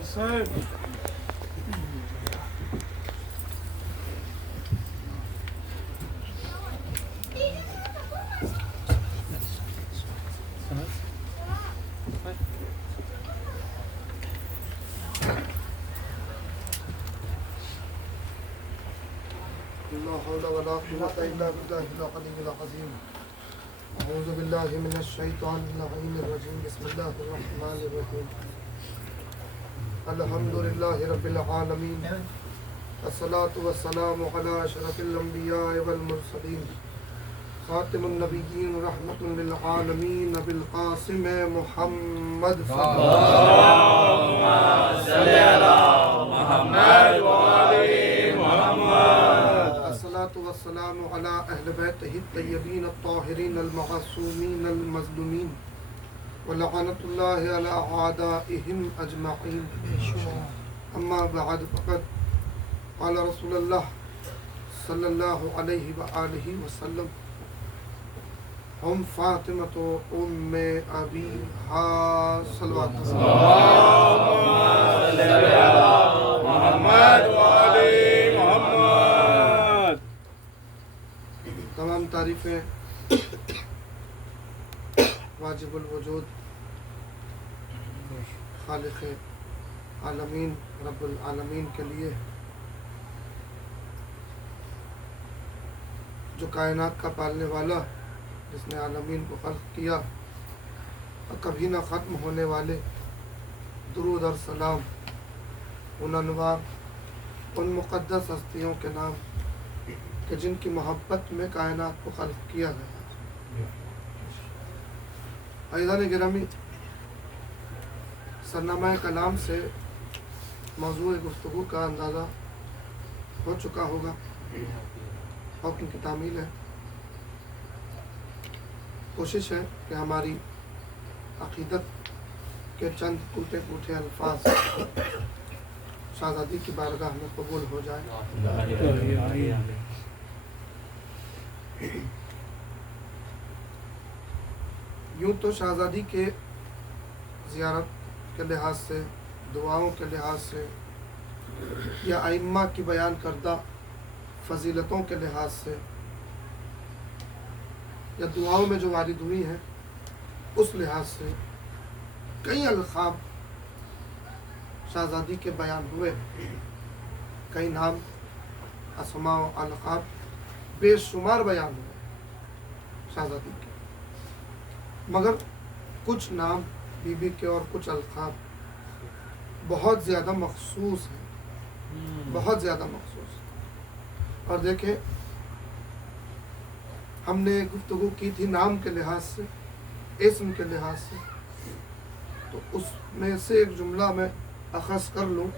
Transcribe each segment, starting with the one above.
لا حول ولا قوة إلا بالله العلي العظيم. أعوذ بالله من الشيطان اللعين الرجيم. بسم الله الرحمن الرحيم. الحمد لله رب العالمين، الصلاة والسلام على أشرف الأنبياء والمرسلين، خاتم النبيين رحمة للعالمين، أبي القاسم محمد صلى اللهم صل على محمد وآل محمد. الصلاة والسلام على أهل بيته الطيبين الطاهرين المعصومين المظلومين، ولعنة الله على أعدائهم أجمعين. أما بعد، فقد قال رسول الله صلى الله عليه وآله وسلم: ہم فاطمة أم أبيها صلوات اللهم صل على محمد وآل محمد. تمام تعریفیں واجب الوجود خالق عالمین رب العالمین کے لیے، جو کائنات کا پالنے والا، جس نے عالمین کو خلق کیا، اور کبھی نہ ختم ہونے والے درود اور سلام ان انوار، ان مقدس ہستیوں کے نام کہ جن کی محبت میں کائنات کو خلق کیا گیا. عزیزان گرامی، سرنامہ کلام سے موضوع گفتگو کا اندازہ ہو چکا ہوگا. حکم کی تعمیل ہے. کوشش ہے کہ ہماری عقیدت کے چند ٹوٹے پھوٹے الفاظ شہزادی کی بارگاہ میں قبول ہو جائے. یوں تو شہزادی کے زیارت کے لحاظ سے، دعاؤں کے لحاظ سے، یا ائمہ کی بیان کردہ فضیلتوں کے لحاظ سے، یا دعاؤں میں جو وارد ہوئی ہیں اس لحاظ سے کئی القاب شہزادی کے بیان ہوئے. کئی نام، اسماء و القاب بے شمار بیان ہوئے شہزادی کے، مگر کچھ نام بی بی کے اور کچھ القاب بہت زیادہ مخصوص ہیں، بہت زیادہ مخصوص. اور دیکھیں، ہم نے گفتگو کی تھی نام کے لحاظ سے، اسم کے لحاظ سے، تو اس میں سے ایک جملہ میں اخذ کر لوں،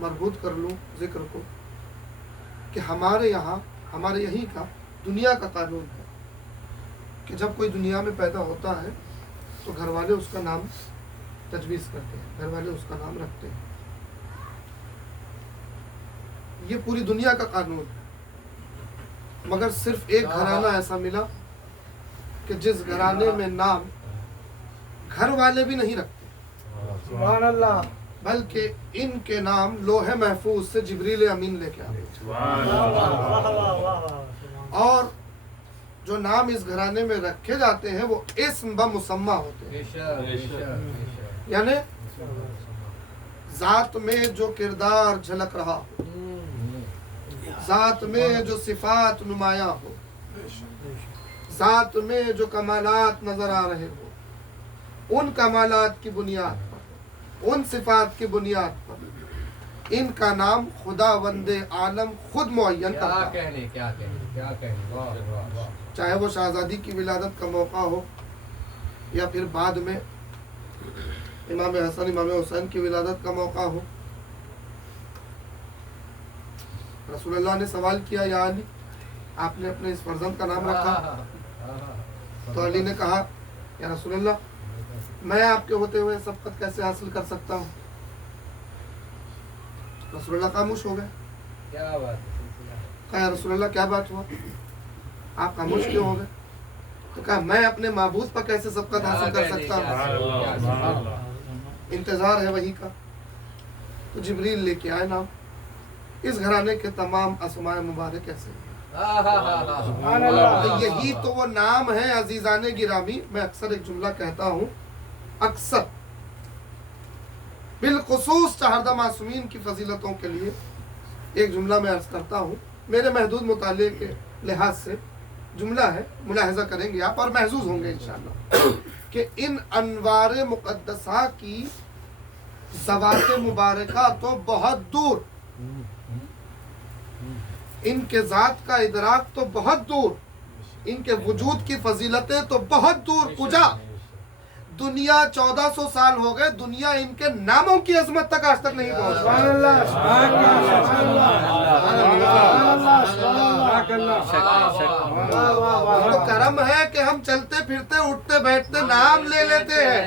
مربوط کر لوں ذکر کو، کہ ہمارے یہاں، ہمارے یہیں کا دنیا کا قانون ہے کہ جب کوئی دنیا میں پیدا ہوتا ہے تو گھر والے اس کا نام تجویز کرتے ہیں، گھر والے اس کا نام رکھتے ہیں. یہ پوری دنیا کا قانون ہے. مگر صرف ایک گھرانہ ایسا ملا کہ جس گھرانے میں نام گھر والے بھی نہیں رکھتے، سبحان اللہ، بلکہ ان کے نام لوح محفوظ سے جبریل امین لے کے آتے ہیں. اور جو نام اس گھرانے میں رکھے جاتے ہیں وہ اسم بمسمى ہوتے ہیں. یعنی ذات میں جو کردار جھلک رہا ہو، ذات میں جو صفات نمایاں ہو، ذات میں جو کمالات نظر آ رہے ہو، ان کمالات کی بنیاد پر، ان صفات کی بنیاد پر ان کا نام خداوند عالم خود معین کرتا ہے. چاہے وہ شہزادی کی ولادت کا موقع ہو، یا پھر بعد میں امام حسن امام حسین کی ولادت کا موقع ہو. رسول اللہ نے سوال کیا: یا علی، آپ نے اپنے اس فرزند کا نام رکھا؟ تو علی نے کہا: یا رسول اللہ، میں آپ کے ہوتے ہوئے سبقت کیسے حاصل کر سکتا ہوں؟ رسول اللہ خاموش ہو گئے. کہا: یا رسول اللہ کیا بات ہوا، آپ خاموش کیوں ہو گئے؟ تو کہا: میں اپنے معبود پر کیسے سبقت حاصل کر سکتا ہوں؟ انتظار ہے وہی کا. تو جبریل لے کے آئے نام. اس گھرانے کے تمام اسماء مبارک ایسے ہیں. سبحان اللہ. یہی تو وہ نام ہے عزیزان گرامی. میں اکثر ایک جملہ کہتا ہوں، اکثر بالخصوص چہاردہ معصومین کی فضیلتوں کے لیے ایک جملہ میں عرض کرتا ہوں. میرے محدود مطالعے کے لحاظ سے جملہ ہے، ملاحظہ کریں گے آپ اور محظوظ ہوں گے انشاءاللہ کہ ان انوار مقدسہ کی ذوات مبارکہ تو بہت دور، ان کے ذات کا ادراک تو بہت دور، ان کے وجود کی فضیلتیں تو بہت دور. کجا دنیا 1400 سال ہو گئے، دنیا ان کے ناموں کی عظمت تک آج تک نہیں پہنچ. سبحان اللہ. سبحان اللہ. تو کرم ہے کہ ہم چلتے پھرتے اٹھتے بیٹھتے نام لے لیتے ہیں،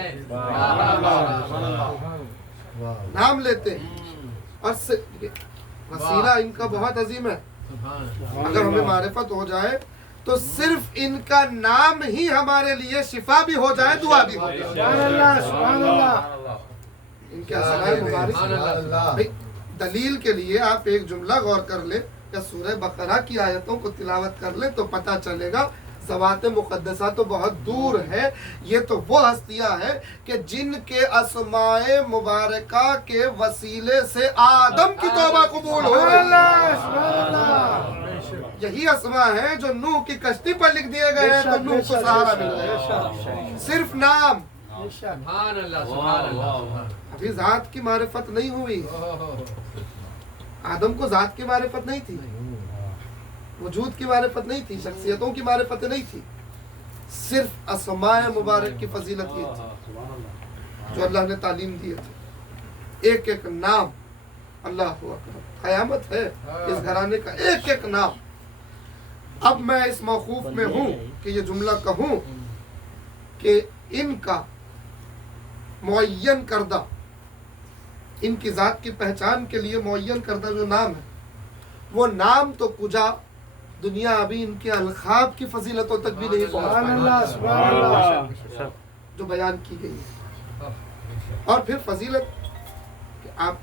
نام لیتے ہیں. اور وسیلہ ان کا بہت عظیم ہے. اگر ہمیں معرفت ہو جائے تو صرف ان کا نام ہی ہمارے لیے شفا بھی ہو جائے، دعا بھی ہو جائے. سبحان اللہ. سبحان اللہ. ان کے اسماء مبارک. دلیل کے لیے آپ ایک جملہ غور کر لیں یا سورہ بقرہ کی آیتوں کو تلاوت کر لیں تو پتہ چلے گا ذوات مقدسہ تو بہت دور ہے. یہ تو وہ ہستیاں ہیں کہ جن کے اسماء مبارکہ کے وسیلے سے آدم کی توبہ قبول ہو رہی ہے. یہی اسماء ہیں جو نوح کی کشتی پر لکھ دیے گئے ہیں تو نوح کو سہارا مل گیا. صرف نام. سبحان اللہ. سبحان اللہ. ابھی ذات کی معرفت نہیں ہوئی. آدم کو ذات کی معرفت نہیں تھی، وجود کی معرفت نہیں تھی، شخصیتوں کی معرفت نہیں تھی. صرف اسماء مبارک کی فضیلت یہ تھی جو اللہ نے تعلیم دیے تھے. ایک ایک نام. اللہ اکبر. قیامت ہے اس گھرانے کا ایک ایک نام. اب میں اس موقوف میں ہوں کہ یہ جملہ کہوں کہ ان کا معین کردہ، ان کی ذات کی پہچان کے لیے معین کردہ جو نام ہے، وہ نام تو کجا دنیا ابھی ان کے الخاب کی فضیلتوں تک بھی نہیں پہنچ سبحان پائی اللہ. سبحان اللہ. جو بیان کی گئی ہے. اور پھر فضیلت کہ آپ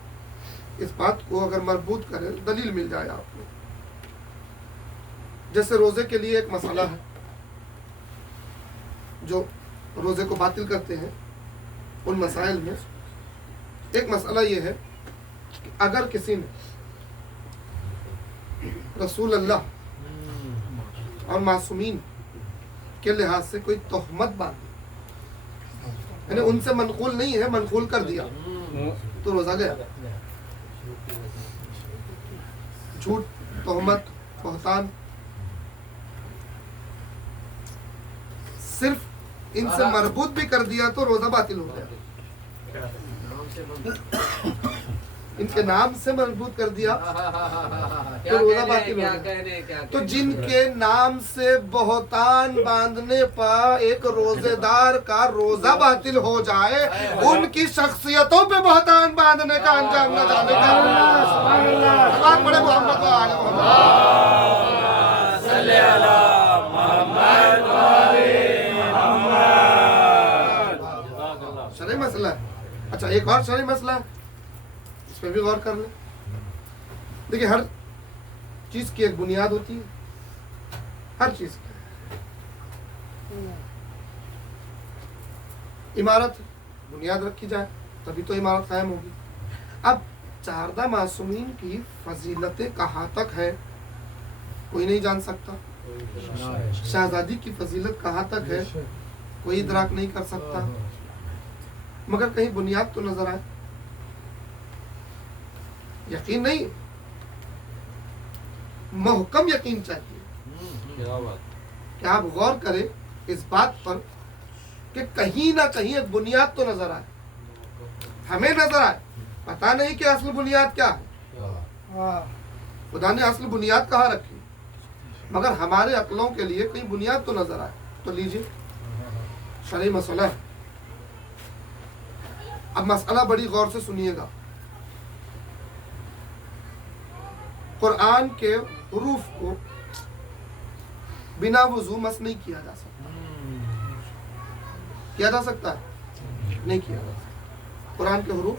اس بات کو اگر مربوط کریں، دلیل مل جائے آپ کو. جیسے روزے کے لیے ایک مسئلہ ہے، جو روزے کو باطل کرتے ہیں، ان مسائل میں ایک مسئلہ یہ ہے کہ اگر کسی نے رسول اللہ اور معصومین کے لحاظ سے کوئی تہمت باندھی، یعنی ان سے منقول نہیں ہے، منقول کر دیا، تو روزہ گیا. جھوٹ، تہمت، بہتان صرف ان سے مربوط بھی کر دیا تو روزہ باطل ہو گیا. ان کے نام سے مربوط کر دیا تو روزہ باطل ہو گیا. تو جن کے نام سے بہتان باندھنے پر ایک روزے دار کا روزہ باطل ہو جائے، ان کی شخصیتوں پہ بہتان باندھنے کا انجام نہ جانے کا. بات پڑے محمد و آل محمد. صلی اللہ محمد و آل شرعی مسئلہ ہے. اچھا ایک اور شرعی مسئلہ ہے، اس پہ بھی غور کر لیں. دیکھیں ہر چیز کی ایک بنیاد ہوتی ہے، ہر چیز کی. عمارت بنیاد رکھی جائے تبھی تو عمارت قائم ہوگی. اب چہاردہ معصومین کی فضیلتیں کہاں تک ہے کوئی نہیں جان سکتا. شہزادی کی فضیلت کہاں تک ہے کوئی ادراک نہیں کر سکتا، مگر کہیں بنیاد تو نظر آئے. یقین نہیں، محکم یقین چاہیے کہ آپ غور کریں اس بات پر کہ کہیں نہ کہیں ایک بنیاد تو نظر آئے. ہمیں نظر آئے، پتہ نہیں کہ اصل بنیاد کیا ہے. خدا نے اصل بنیاد کہاں رکھی، مگر ہمارے عقلوں کے لیے کہیں بنیاد تو نظر آئے. تو لیجیے شرعی مسئلہ ہے. اب مسئلہ بڑی غور سے سنیے گا. قرآن کے حروف کو بنا وضو مس نہیں کیا جا سکتا. کیا جا سکتا ہے؟ نہیں کیا جا سکتا. قرآن کے حروف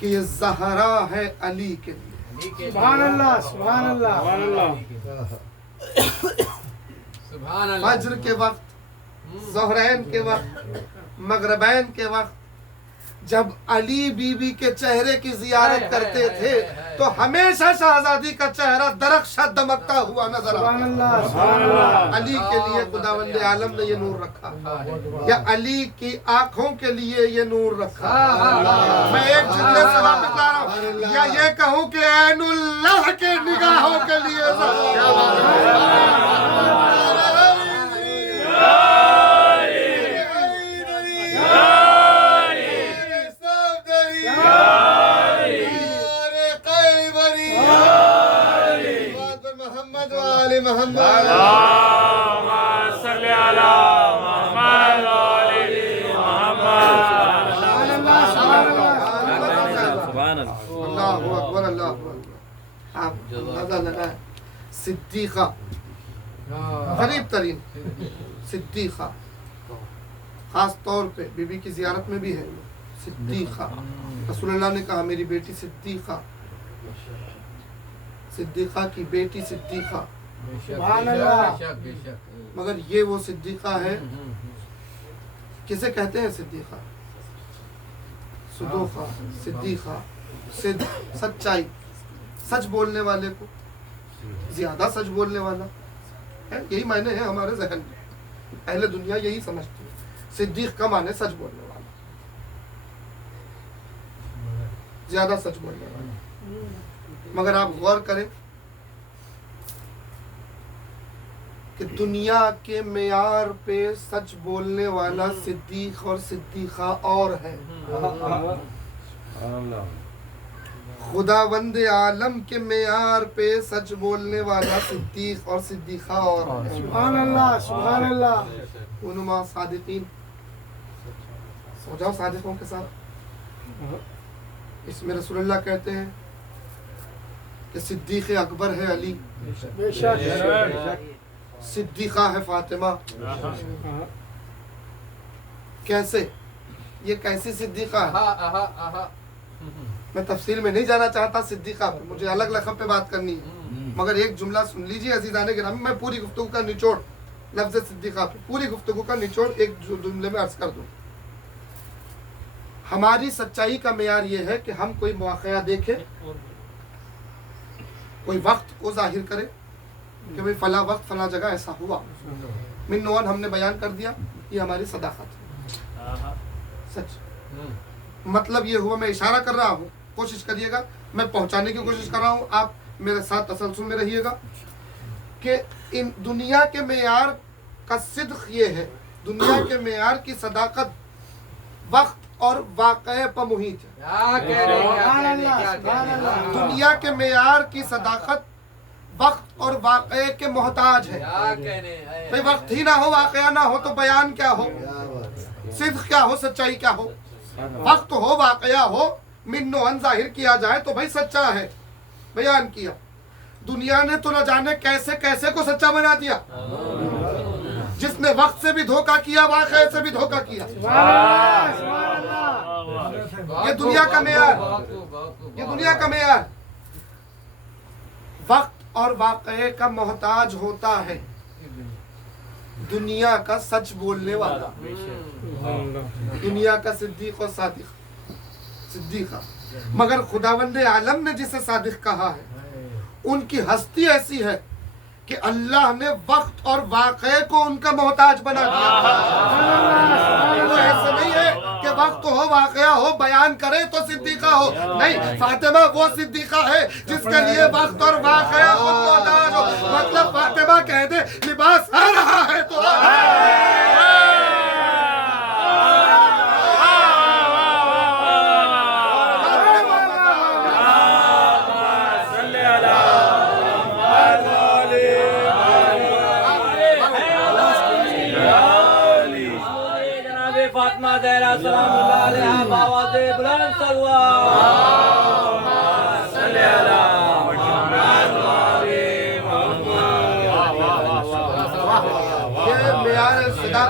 کہ یہ زہرا ہے علی کے لیے. سبحان اللہ سبحان اللہ سبحان اللہ. فجر کے وقت، ظہرین کے وقت، مغربین کے وقت جب علی بی بی کے چہرے کی زیارت کرتے تھے تو ہمیشہ شہزادی کا چہرہ درخشاں دمکتا ہوا نظر سبحان آتا. اللہ سبحان اللہ علی کے لیے خداوند عالم نے یہ نور رکھا، یا علی کی آنکھوں کے لیے یہ نور رکھا. میں ایک جملے سے واپس لا رہا ہوں، یا یہ کہوں کہ عین اللہ کے نگاہوں کے لیے محمد وآل محمد. سبحان اللہ سبحان اللہ اللہ اکبر اللہ اکبر. آپ اندازہ لگائیں، صدیقہ، غریب ترین صدیقہ، خاص طور پہ بی بی کی زیارت میں بھی ہے صدیقہ. رسول اللہ نے کہا میری بیٹی صدیقہ، صدیقہ کی بیٹی صدیقہ. سبحان اللہ. مگر یہ وہ صدیقہ ہے، کسے کہتے ہیں صدیقہ؟ صدوقہ، صدیقہ، صدق، سچائی، سچ بولنے والے کو، زیادہ سچ بولنے والا ہے. یہی معنی ہے ہمارے ذہن میں، اہل دنیا یہی سمجھتی ہے. صدیق کا معنی سچ بولنے والا، زیادہ سچ بولنے والا. مگر آپ غور کریں کہ دنیا کے معیار پہ سچ بولنے والا صدیق اور صدیقہ اور ہے. خداوند عالم کے معیار پہ سچ بولنے والا صدیق اور صدیقہ اور ہے. سبحان اللہ سبحان اللہ. انما صادقین، سو جاؤ صادقوں کے ساتھ. اس میں رسول اللہ کہتے ہیں کہ صدیق اکبر ہے علی، بے شک صدیقہ ہے فاطمہ. کیسے؟ یہ کیسی صدیقہ ہے؟ میں تفصیل میں نہیں جانا چاہتا صدیقہ پہ، مجھے الگ لقب پہ بات کرنی ہے. مگر ایک جملہ سن لیجیے عزیزان گرامی، میں پوری گفتگو کا نچوڑ لفظ صدیقہ پہ، پوری گفتگو کا نچوڑ ایک جملے میں عرض کر دوں. ہماری سچائی کا معیار یہ ہے کہ ہم کوئی واقعہ دیکھیں، کوئی وقت کو ظاہر کرے کہ بھئی فلاں وقت فلاں جگہ ایسا ہوا، من نوان ہم نے بیان کر دیا، یہ ہماری صداقت ہے. سچ مطلب یہ ہوا، میں اشارہ کر رہا ہوں، کوشش کریے گا، میں پہنچانے کی کوشش کر رہا ہوں، آپ میرے ساتھ تسلسل میں رہیے گا کہ ان دنیا کے معیار کا صدق یہ ہے، دنیا کے معیار کی صداقت وقت اور واقعے پر محیط ہے. دنیا کے معیار کی صداقت وقت اور واقعے کے محتاج ہے. بھئی وقت ہی نہ ہو، واقعہ نہ ہو تو بیان کیا ہو، صدق کیا ہو، سچائی کیا ہو. وقت ہو، واقعہ ہو، من نوعن ظاہر کیا جائے تو بھئی سچا ہے، بیان کیا. دنیا نے تو نہ جانے کیسے کیسے کو سچا بنا دیا، جس نے وقت سے بھی دھوکہ کیا، واقعے سے بھی دھوکہ کیا. یہ دنیا کا معیار، یہ دنیا کا معیار. وقت اور واقعے کا محتاج ہوتا ہے دنیا کا سچ بولنے والا، دنیا کا صدیق اور صادق، صدیقہ. مگر خداوند عالم نے جسے صادق کہا ہے، ان کی ہستی ایسی ہے کہ اللہ نے وقت اور واقعے کو ان کا محتاج بنا دیا. وہ ایسے نہیں ہے کہ وقت ہو، واقعہ ہو، بیان کرے تو صدیقہ ہو. نہیں، فاطمہ وہ صدیقہ ہے جس کے لیے وقت اور واقعہ خود محتاج ہو. مطلب فاطمہ کہہ دے لباس آ رہا ہے تو آ رہا ہے. فاطمہ زہرا سلام اللہ علیہا بآواز بلند صلوات صلی اللہ یہ معیار صداقت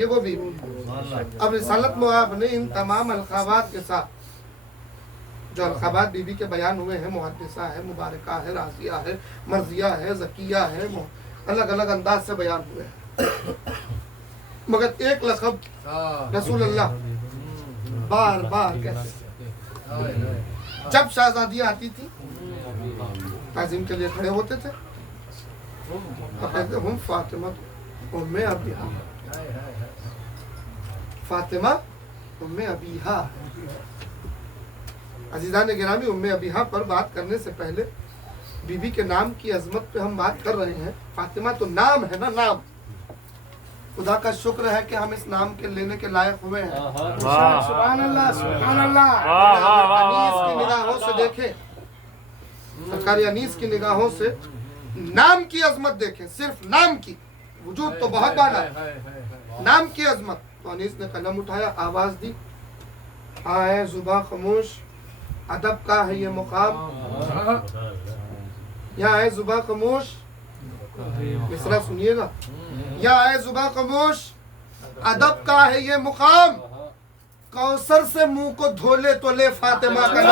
یہ وہ بھی اب رسالت مآب نے ان تمام القابات کے ساتھ جو القابات بی بی کے بیان ہوئے ہیں، محدثہ ہے، مبارکہ ہے، راضیہ ہے، مرضیہ ہے، زکیہ ہے، الگ الگ انداز سے بیان ہوئے ہیں، مگر ایک لقب رسول اللہ بار بار کہتے جب شہزادیاں آتی تھی تعظیم کے لیے کھڑے ہوتے تھے اور کہتے ہم فاطمہ ام ابیہا، فاطمہ ام ابیہا۔ عزیزان گرامی، ام ابیہا پر بات کرنے سے پہلے بی بی کے نام کی عظمت پہ ہم بات کر رہے ہیں۔ فاطمہ تو نام ہے نا، نام۔ خدا کا شکر ہے کہ ہم اس نام کے لینے کے لائق ہوئے ہیں۔ سبحان اللہ سبحان اللہ انیس کی نگاہوں سے دیکھیں، سرکاری انیس کی نگاہوں سے نام کی عظمت دیکھیں، صرف نام کی، وجود تو بہت بالا ہے، نام کی عظمت۔ تو انیس نے قلم اٹھایا، آواز دی، آئے زباں خاموش، ادب کا ہے یہ مقام، یہاں آئے زباں خاموش، مصرع سنیے گا، یا اے زباں خاموش، ادب کا ہے یہ مقام، کوثر سے منہ کو دھولے تو لے فاطمہ کا نام۔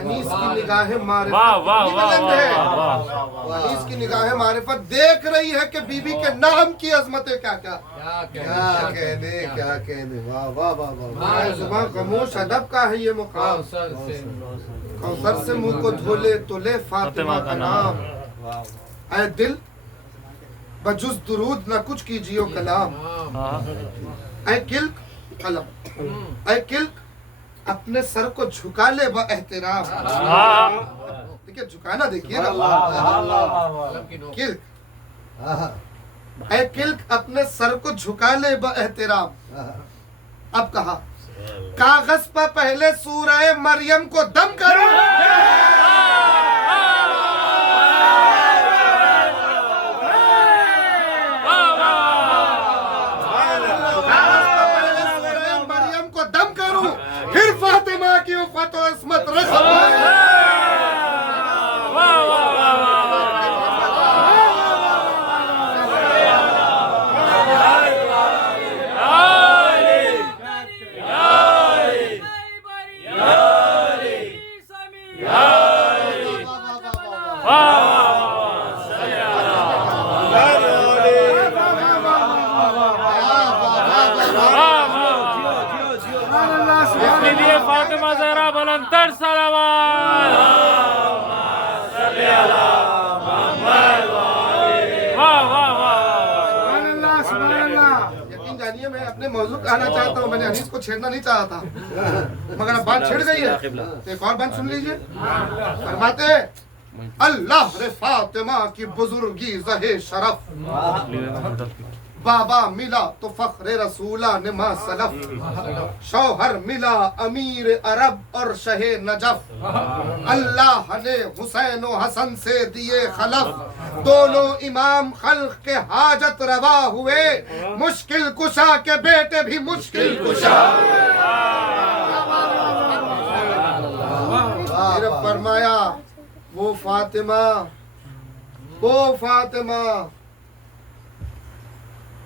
انیس کی نگاہ معرفت بلند ہے، انیس کی نگاہ معرفت دیکھ رہی ہے کہ بی بی کے نام کی عظمت ہے۔ کیا کہنے، واہ واہ واہ واہ۔ زباں خاموش، ادب کا ہے یہ مقام، کوثر سے منہ کو دھولے تو لے فاطمہ کا نام۔ اے دل بجز درود نہ کچھ کیجیو کلام، اے کلک قلم، اے کلک اپنے سر کو جھکا لے با احترام۔ دیکھئے جھکانا دیکھئے نا، کلک، اے کلک اپنے سر کو جھکا لے با احترام۔ اب کہا کاغذ پر پہلے سورہ مریم کو دم کروں، پھر فاطمہ کی عفت و عصمت رکھوں۔ فاطمہ زہرا بلندر سلامات۔ واہ واہ واہ، سبحان اللہ سبحان اللہ۔ یقین جانیے میں اپنے موضوع پہ آنا چاہتا ہوں، میں نے حدیث کو چھیڑنا نہیں چاہا تھا، مگر اب بات چھڑ گئی ہے تو ایک اور بات سن لیجئے۔ فرماتے اللہ رے فاطمہ کی بزرگی زہ شرف، بابا ملا تو فخر رسولہ نما سلف، شوہر ملا امیر عرب اور شہ نجف، اللہ نے حسین و حسن سے دیے خلف، دونوں امام خلق کے حاجت روا ہوئے، مشکل کشا کے بیٹے بھی مشکل کشا۔ پھر فرمایا وہ فاطمہ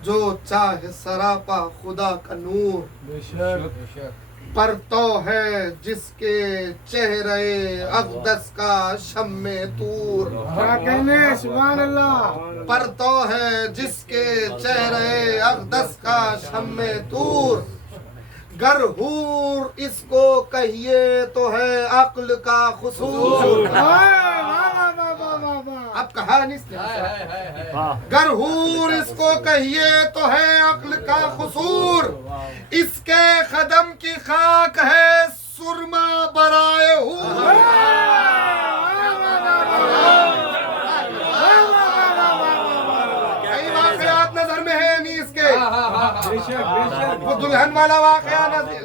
جو چاہے سراپا خدا کا نور، پرتو ہے جس کے چہرے اقدس کا شمع طور، کیا کہنے، سبحان اللہ۔ پرتو ہے جس کے چہرے اقدس کا شمع طور، گر حور اس کو کہیے تو ہے عقل کا قصور۔ اب کہا نہیں اس نے، گر حور اس کو کہیے تو ہے عقل کا قصور، اس کے قدم کی خاک ہے سرما برائے حور۔ کئی واقعات نظر میں ہیں انیس کے، وہ دلہن والا واقعہ نظر،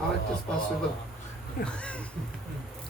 How it is possible?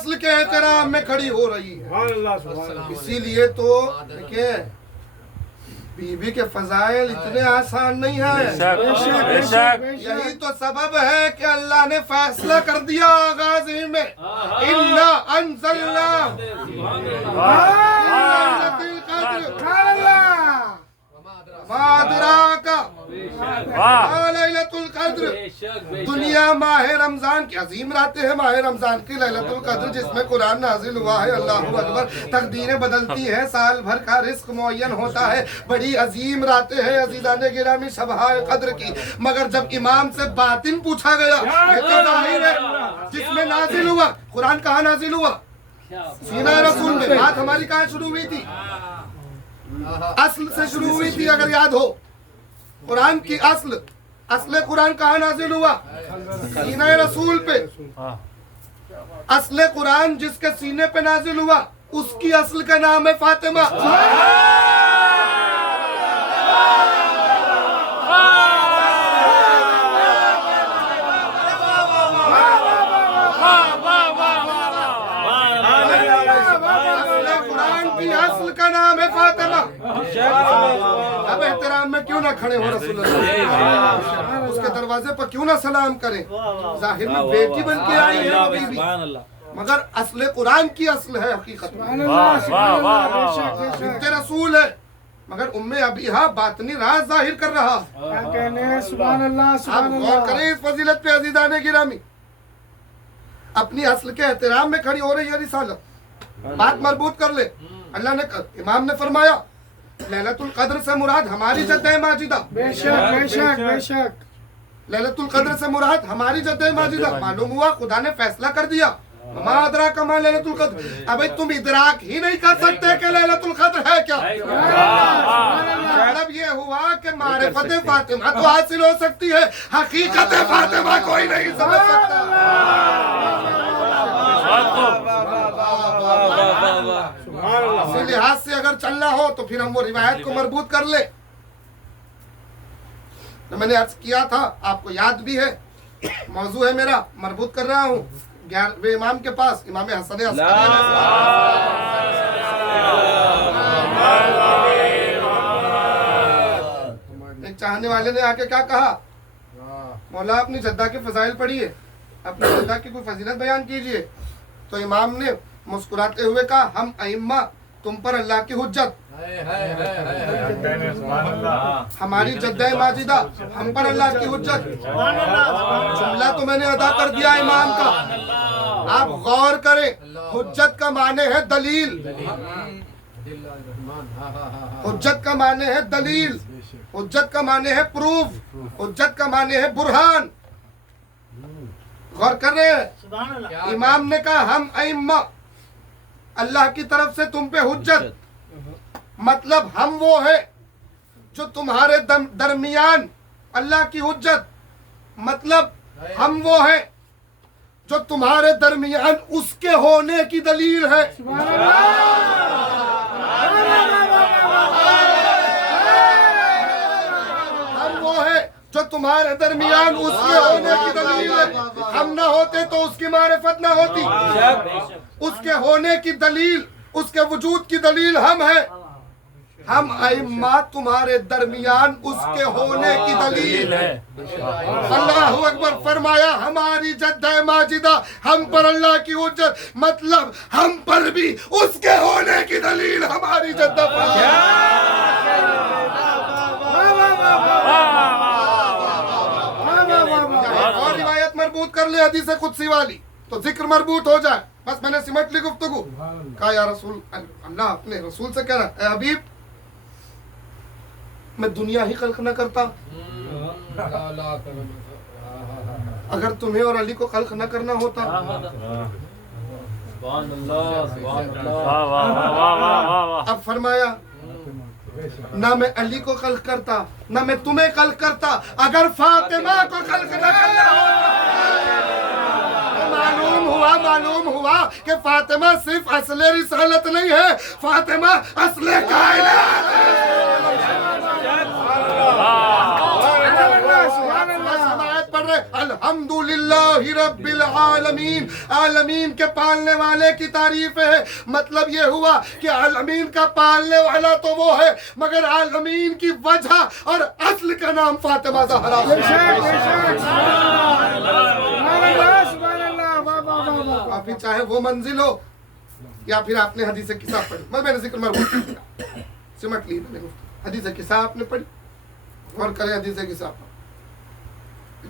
اصل کے احترام میں کھڑی ہو رہی ہے. سبحان اللہ سبحان اللہ. اسی لیے تو دیکھیں بیوی کے فضائل اتنے آسان نہیں ہیں. بے شک یہی تو سبب ہے کہ اللہ نے فیصلہ کر دیا آغاز ہی میں اِنَّا أَنزَلْنَا سبحان اللہ. مَا أَدْرَاكَ مَا لَيْلَةُ الْقَدْرِ. دنیا ماہ رمضان کی عظیم راتیں ہیں. ماہ رمضان کی لیلۃ القدر جس میں قرآن نازل ہوا ہے. اللہ اکبر. تقدیریں بدلتی ہیں, سال بھر کا رزق معین ہوتا ہے. بڑی عظیم راتیں ہیں عزیزان گرامی شبہ قدر کی. مگر جب امام سے باطن پوچھا گیا, یہ تو ظاہر ہے جس میں نازل ہوا. قرآن کہاں نازل ہوا؟ سینہ رسول میں. بات ہماری کہاں شروع ہوئی تھی؟ اصل سے شروع ہوئی تھی اگر یاد ہو. قرآن کی اصل قرآن کہاں نازل ہوا؟ سینہ رسول پہ. اصل قرآن جس کے سینے پہ نازل ہوا اس کی اصل کا نام ہے فاطمہ. اصل کا نام ہے فاطمہ. اب احترام میں کیوں نہ کھڑے ہو رسول اللہ, اس کے دروازے پر کیوں نہ سلام کریں. ظاہر میں بیٹی بن کے آئی ہے وہ بیوی, مگر اصل قرآن کی اصل ہے حقیقت میں. سبحان اللہ سبحان اللہ. بے شک بے بنت شک. رسول ہے مگر ام ابیہا باطنی راز ظاہر کر رہا. کیا کہنے ہیں. سبحان اللہ آپ سبحان غور اللہ. کریں اس فضیلت پہ عزیزان گرامی. اپنی اصل کے احترام میں کھڑی ہو رہی ہے رسالت. بات مربوط کر لے. اللہ نے امام نے فرمایا لیلۃ القدر سے مراد ہماری جد ماجدہ. بے شک بے شک بے شک. لیلۃ القدر سے مراد ہماری جد ماجدہ. معلوم ہوا خدا نے فیصلہ کر دیا. ما ادراک ما لیلۃ القدر. ابھی تم ادراک ہی نہیں کر سکتے کہ لیلۃ القدر ہے کیا. مطلب یہ ہوا کہ معرفت فاطمہ تو حاصل ہو سکتی ہے, حقیقت فاطمہ کوئی نہیں سمجھ سکتا. اسی لحاظ سے اگر چلنا ہو تو پھر ہم وہ روایت کو مربوط کر لیں. میں نے عرض کیا تھا, آپ کو یاد بھی ہے, موضوع ہے میرا, مربوط کر رہا ہوں 11ویں امام کے پاس, امام حسن عسکری. ایک چاہنے والے نے آ کے کیا کہا, مولا اپنی جدہ کی فضائل پڑھیے, اپنی جدہ کی کوئی فضیلت بیان کیجئے. تو امام نے مسکراتے ہوئے کہا, ہم ائمہ تم پر اللہ کی حجت, ہماری جدہ ماجدہ ہم پر اللہ کی حجت. جملہ تو میں نے ادا کر دیا امام کا. آپ غور کریں, حجت کا معنی ہے دلیل. حجت کا معنی ہے دلیل, حجت کا معنی ہے پروف, حجت کا معنی ہے برہان. غور کر رہے ہیں. امام نے کہا ہم ائمہ اللہ کی طرف سے تم پہ حجت, مطلب ہم وہ ہے جو تمہارے درمیان اللہ کی حجت, مطلب ہم وہ ہے جو تمہارے درمیان اس کے ہونے کی دلیل ہے. ہم وہ ہے جو تمہارے درمیان اس کے ہونے کی دلیل ہے. ہم نہ ہوتے تو اس کی معرفت نہ ہوتی. اس کے ہونے کی دلیل, اس کے وجود کی دلیل ہم ہیں. ہم ائمہ تمہارے درمیان اس کے ہونے کی دلیل ہے. اللہ اکبر. فرمایا ہماری جدہ ماجدہ ہم پر اللہ کی حجت, مطلب ہم پر بھی اس کے ہونے کی دلیل ہماری جدہ اور روایت مربوط کر لے حدیث قدسی والی تو ذکر مربوط ہو جائے. بس میں نے سمٹ لی گفتگو. کہا یا رسول اللہ, اپنے رسول سے کہہ رہا, اے حبیب میں دنیا ہی خلق نہ کرتا اگر تمہیں اور علی کو خلق نہ کرنا ہوتا. اب فرمایا نہ میں علی کو خلق کرتا نہ میں تمہیں خلق کرتا اگر فاطمہ کو خلق نہ کرنا ہوتا. معلوم ہوا کہ فاطمہ صرف اصل رسالت نہیں ہے, فاطمہ اصل کائنات ہے. پڑھ رہے الحمدللہ رب العالمین، عالمین کے پالنے والے کی تعریف ہے۔ مطلب یہ ہوا کہ عالمین کا پالنے والا تو وہ ہے، مگر عالمین کی وجہ اور اصل کا نام فاطمہ زہرا ہے۔ آپ ہی چاہے وہ منزل ہو یا پھر آپ نے حدیث کسا پڑھی، میں نے ذکر مربوط کیا، سمٹ لی میں نے، حدیث کسا آپ نے پڑھی اور کرے حدیث کسا پر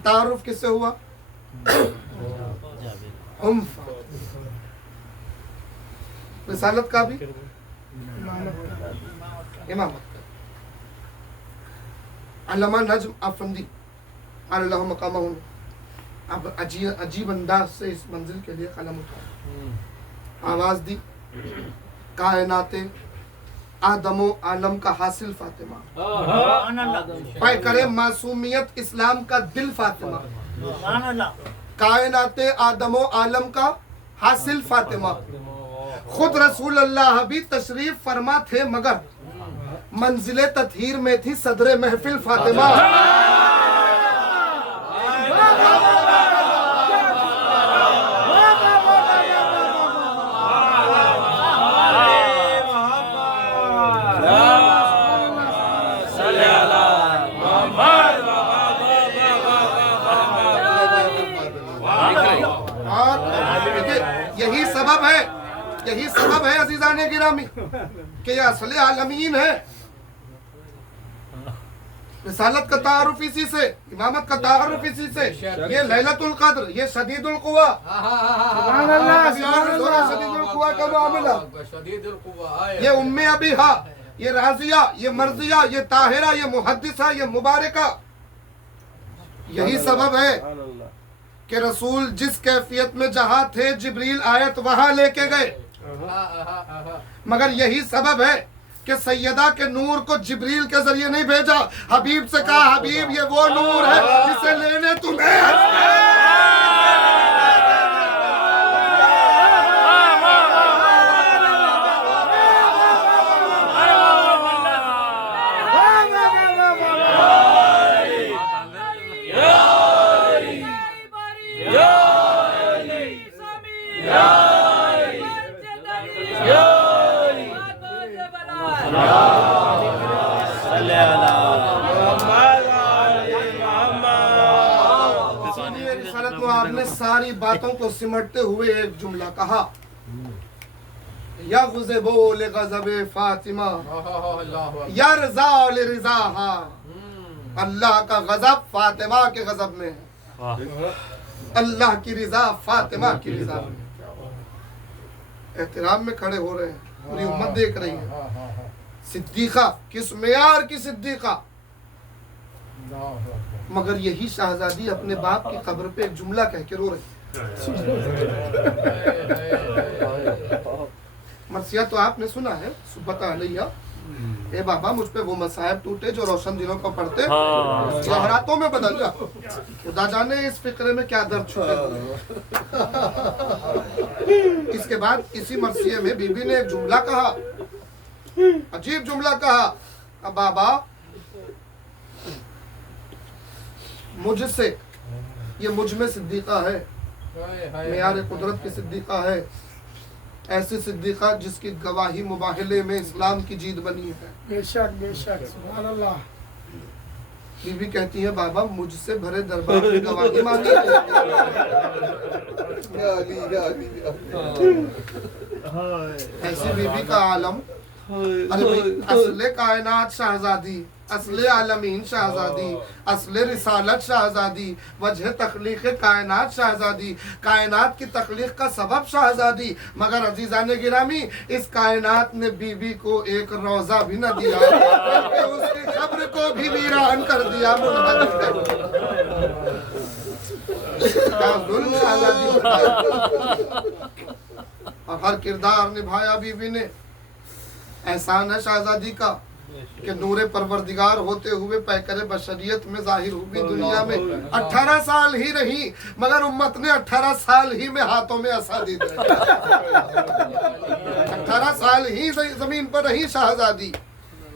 تعارف کس سے ہوا؟ رسالت کا بھی امامت کا۔ علامہ نجم افندی اللہ مقامہ اب عجیب انداز سے اس منزل کے لیے قلم اٹھایا، آواز دی، کائنات آدم و عالم کا حاصل فاطمہ، پائے کرے معصومیت اسلام کا دل فاطمہ، کائنات آدم و عالم کا حاصل فاطمہ۔ خود رسول اللہ بھی تشریف فرما تھے مگر منزل تطہیر میں تھی صدر محفل فاطمہ۔ یہی سبب ہے عزیزان گرامی کہ یہ اصل عالمین ہے۔ رسالت کا تعارف اسی سے، امامت کا تعارف اسی سے، یہ لیلۃ القدر، یہ شدید القوہ، شدید القوہ کا معاملہ، یہ ام ابیہا، یہ راضیہ، یہ مرضیہ، یہ طاہرہ، یہ محدثہ، یہ مبارکہ۔ یہی سبب ہے کہ رسول جس کیفیت میں جہاں تھے جبریل آیت وہاں لے کے گئے، مگر یہی سبب ہے کہ سیدہ کے نور کو جبریل کے ذریعے نہیں بھیجا، حبیب سے کہا حبیب یہ وہ نور ہے جسے لینے تمہیں ساری باتوں کو سمٹتے ہوئے ایک جملہ کہا، یغضب لغضب فاطمہ یرضا لرضاہا، اللہ کا غضب فاطمہ کے غضب میں ہے، اللہ کی رضا فاطمہ کی رضا میں۔ احترام میں کھڑے ہو رہے ہیں، پوری امت دیکھ رہی ہے، صدیقہ کس معیار کی صدیقہ، مگر یہی شہزادی اپنے باپ کی قبر پہ ایک جملہ کہہ کے رو رہی۔ مرثیہ تو آپ نے سنا ہے، سبحت علیہ، اے بابا مجھ پہ وہ مصائب ٹوٹے جو روشن دنوں کو پڑھتے جوہراتوں میں بدل جا، خدا جانے اس فقرے میں کیا درد چھپے ہوئے۔ اس کے بعد اسی مرثیے میں بی بی نے ایک جملہ کہا، عجیب جملہ کہا، بابا مجھ سے، یہ مجھ میں صدیقہ ہے، معیار قدرت کی صدیقہ ہے، ایسی صدیقہ جس کی گواہی مباہلے میں اسلام کی جیت بنی ہے۔ بے شک بے شک، سبحان اللہ۔ بی بی کہتی ہے بابا مجھ سے بھرے دربار میں گواہی مانگی، ایسی بی بی کا عالم، اصل کائنات شہزادی، اصل عالمین شہزادی، اصل رسالت شہزادی، وجہ تخلیق کائنات شہزادی، کائنات کی تخلیق کا سبب شہزادی، مگر عزیزان گرامی اس کائنات نے بی بی کو ایک روضہ بھی نہ دیا، بلکہ اس کی قبر کو بھی ویران کر دیا، منہدم کر دیا۔ کیا ظلم شہزادی ہوتا ہے، اور ہر کردار نبھایا بی بی نے۔ احسان ہے شہزادی کا کہ نور پروردگار ہوتے ہوئے پیکر بشریت میں ظاہر ہوئی دنیا میں 18 سال ہی رہی، مگر امت نے 18 سال ہی میں ہاتھوں میں عصا دی، 18 سال ہی زمین پر رہی شہزادی،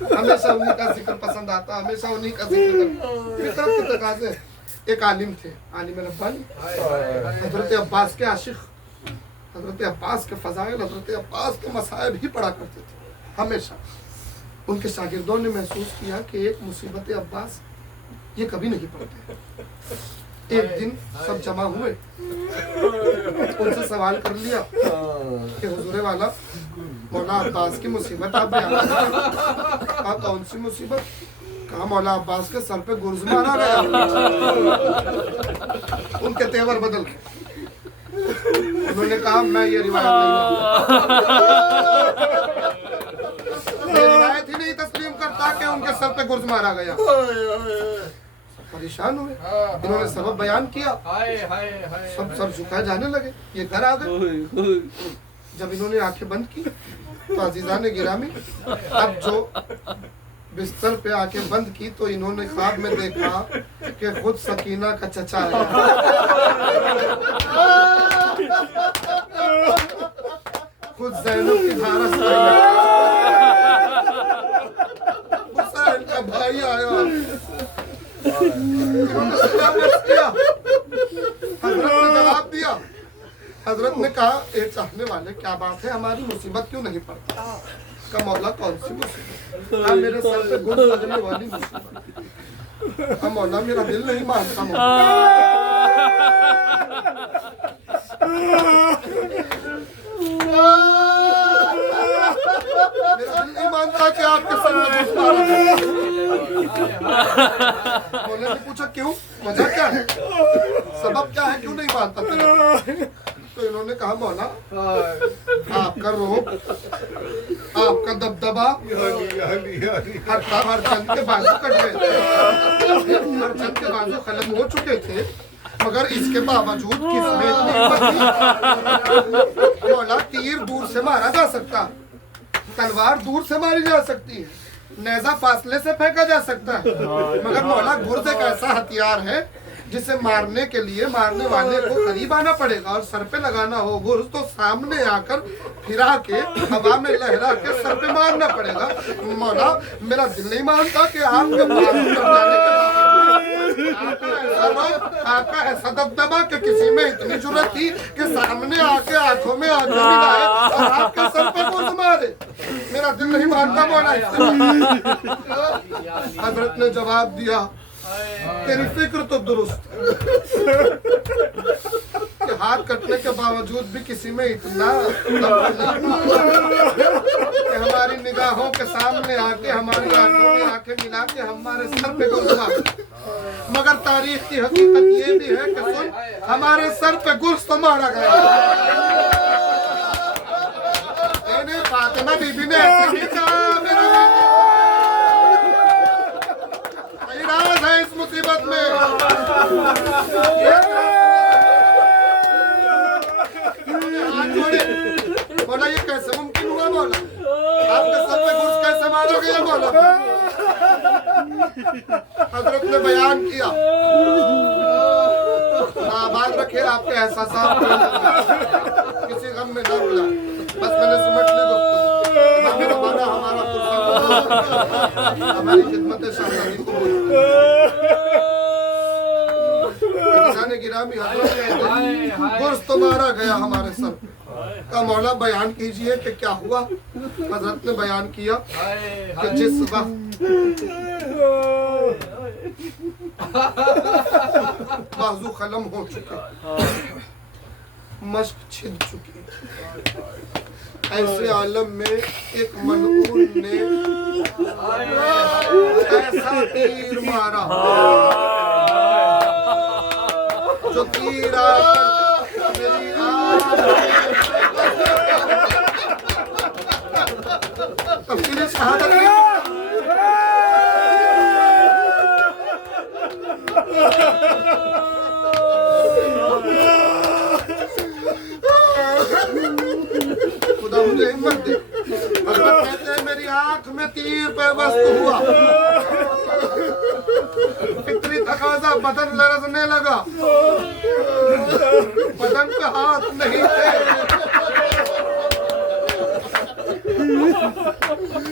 ہمیشہ انہیں کا ذکر پسند آتا، ہمیشہ انہیں کا ذکر کرتا، فطرت کے تقاضے۔ ایک عالم تھے، عالم ربانی، حضرت عباس کے عاشق، حضرت عباس کے فضائل، حضرت عباس کے مصائب ہی پڑھا کرتے تھے ہمیشہ۔ ان کے شاگردوں نے محسوس کیا کہ ایک مصیبت عباس یہ کبھی نہیں پڑھتے۔ ایک دن سب جمع ہوئے، ان سے سوال کر لیا کہ حضور والا مولا عباس کی مصیبت آپ بیان کریں۔ کہا کون سی مصیبت؟ کہا مولا عباس کے سر پہ گرز مارا گیا۔ ان کے تیور بدل گئے، انہوں نے کہا میں یہ روایت نہیں یہ روایت ہی نہیں تسلیم کرتا کہ ان کے سر پہ گرز مارا گیا۔ پریشان ہوئے، انہوں نے سبب بیان کیا، سب سر جھکائے جانے لگے، یہ گھر آ گئے۔ جب انہوں نے آنکھیں بند کی تو عزیزان گرامی اب جو بستر پہ آنکھیں بند کی تو انہوں نے خواب میں دیکھا کہ خود سکینہ کا چچا ہے، خود زینب کی دھارس حسین کا بھائی آیا۔ انہوں نے سلامت کیا، حضرت نے جواب دیا۔ حضرت نے کہا اے چاہنے والے کیا بات ہے، ہماری مصیبت کیوں نہیں پڑتا؟ کہا مولا کون سی مصیبت؟ کہا میرے سر پہ گرز لگنے والی مصیبت۔ کہا مولا میرا دل نہیں مانتا مولا، میرا دل نہیں مانتا کہ آپ کے سر میں گرز مارا گیا۔ مولا نے پوچھا کیوں، وجہ کیا ہے، سبب کیا ہے، کیوں نہیں مانتا تیرا؟ تو انہوں نے کہا مولا آپ کا روب، آپ کا دبدبا ہر چند کے بازو کٹ گئے تھے، ہر چند کے بازو ختم ہو چکے تھے، مگر اس کے باوجود کس میں اتنی ہمت تھی؟ مولا تیر دور سے مارا جا سکتا، تلوار دور سے ماری جا سکتی ہے، نیزہ فاصلے سے پھینکا جا سکتا ہے، مگر مولا گرز ایک ایسا ہتھیار ہے جسے مارنے کے لیے مارنے والے کو قریب آنا پڑے گا، اور سر پہ لگانا ہو گرز تو سامنے آ کر پھرا کے ہوا میں لہرا کے سر پہ مارنا پڑے گا۔ مولا میرا دل نہیں مانتا کہ آپ کے پاس کر جانے کے باوجود آپ کا ایسا دبدبا کہ کسی میں اتنی جرت تھی کہ سامنے آ کے آنکھوں میں آنکھیں ملائے اور آپ کے سر پہ گرز مارے، میرا دل نہیں مانتا مولا۔ حضرت نے جواب دیا تیری فکر تو درست ہے کہ ہاتھ کٹنے کے باوجود بھی کسی میں اتنا کہ ہماری نگاہوں کے سامنے آ کے ہماری آنکھوں میں آنکھیں ملا کے ہمارے سر پہ گرز مارا، مگر تاریخ کی حقیقت یہ بھی ہے کہ سن ہمارے سر پہ گرز تو مارا گیا۔ فاطمہ بی بی نے ایسے بھی کہا میرا راز ہے اس مصیبت میں، مولا یہ کیسے ممکن ہوا مولا، آپ کے سر پہ گرز کیسے مارا گیا مولا؟ حضرت نے بیان کیا، آباد رکھے آپ کے احساسات کسی غم میں نہ بلا، بس میں نے سمجھ لی گفتگو، ہمارا ہماری خدمت شاہزادی کو گرامی حضرت گرز تو مارا گیا ہمارے سر پہ۔ کہا مولا بیان کیجئے کہ کیا ہوا؟ حضرت نے بیان کیا کہ جس وقت بازو خلم ہو چکے، مشق چھن چکی، ایسے عالم میں ایک ملعون نے ایسا تیر مارا جو تیر آ کر میری آنکھ تفصیل شہادت خدا مجھے ہمت دے۔ حضرت کہتے ہیں میری آنکھ میں تیر پیوست ہوا، فطری تقاضا بدن لرزنے لگا، بدن پہ ہاتھ نہیں تھے،